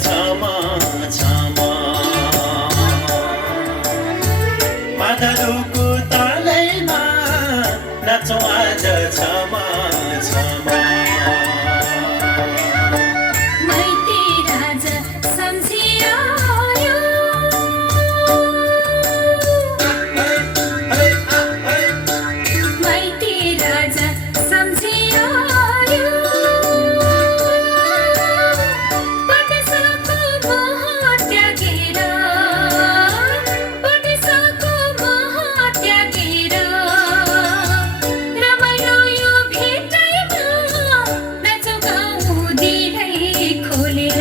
क्षमा क्षमा मादलुको तालैमा नाचौँ आज क्षमा क्षमा माइती राजा सम्झियो माइती राजा सम्झियो परदेशको मोह त्यागेर परदेशको मोह त्यागेर रमाइलो यो भेटैमा नाचौँ गाउँ दिनै खोलेर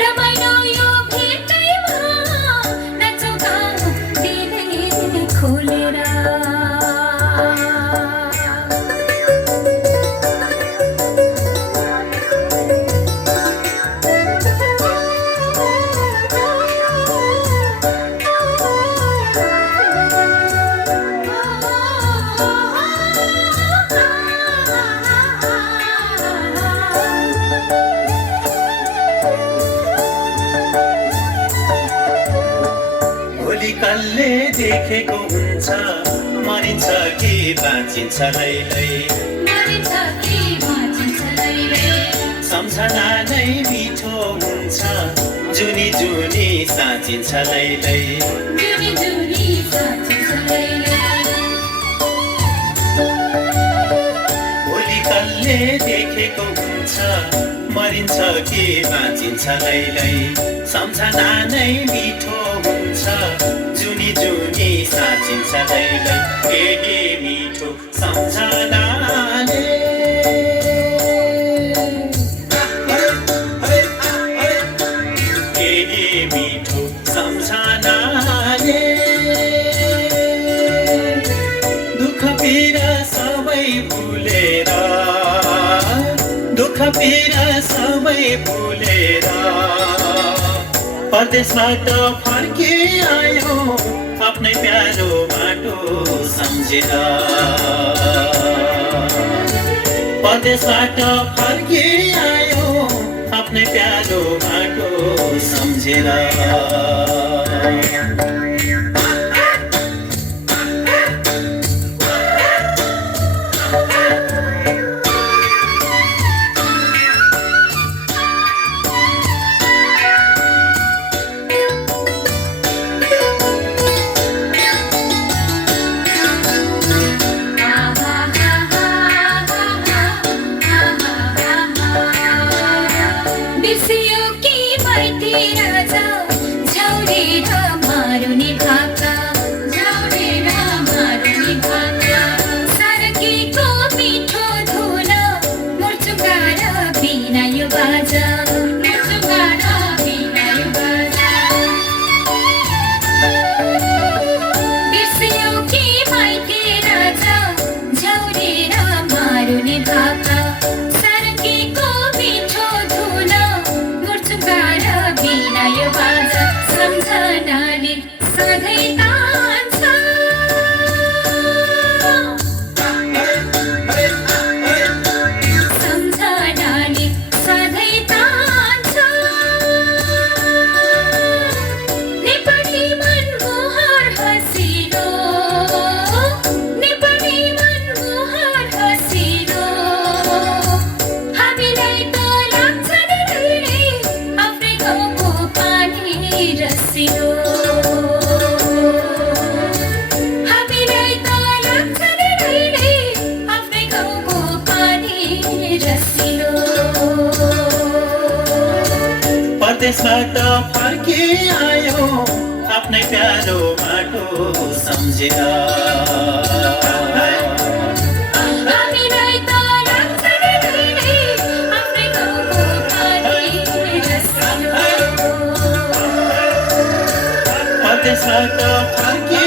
रमाइलो यो भेटैमा नाचौँ गाउँ दिनै खोलेर भोलि कसले देखेको हुन्छ मरिन्छ कि बाँचिन्छ लैलै मरिन्छ कि बाँचिन्छ लैलै सम्झना नै मिठो हुन्छ जुनी जुनी साँचिन्छ लैलै जुनी जुनी साँचिन्छ लैलै भोलि कसले देखेको हुन्छ मरिन्छ कि बाँचिन्छ लैलै सम्झना नै मिठो हुन्छ जुनी जुनी साँचिन्छ लैलै केही मिठो सम्झनाले केही मिठो सम्झनाले दुःख पीडा सबै भुलेर दुःख पीडा सबै भुलेर परदेशबाट फर्के आयो आफ्नै प्यारो बाटो सम्झेर परदेशबाट फर्के आयो आफ्नै प्यारो बाटो सम्झेर बिर्सियो कि माइती राजा झौरेर मारुनी भाका झौरेर मारुनी भाका सारकीको मिठो धुन मुर्चुगार बिना यो बाजा मुर्चुगार बिना यो बाजा बिर्सियो कि माइती राजा झौरेर मारुनी भाका सारकीको मिठो धुन मुर्चुगार बिना यो बाजा सम्झनाले सधैँ तान्छ सम्झनाले सधैँ तान्छ नेपाली मन मुहार हँसिलो नेपाली मन मुहार हँसिलो हामीलाई त लाग्छ नि धेरै आफ्नै गाउँको पानी रसिलो हामीलाई त लाग्छ नि धेरै आफ्नै गाउँको पानी रसिलो परदेशबाट फर्के आयो आफ्नै प्यारो बाटो सम्झेर हामीलाई त लाग्छ नि धेरै आफ्नै गाउँको पानी रसिलो परदेशबाट फर्के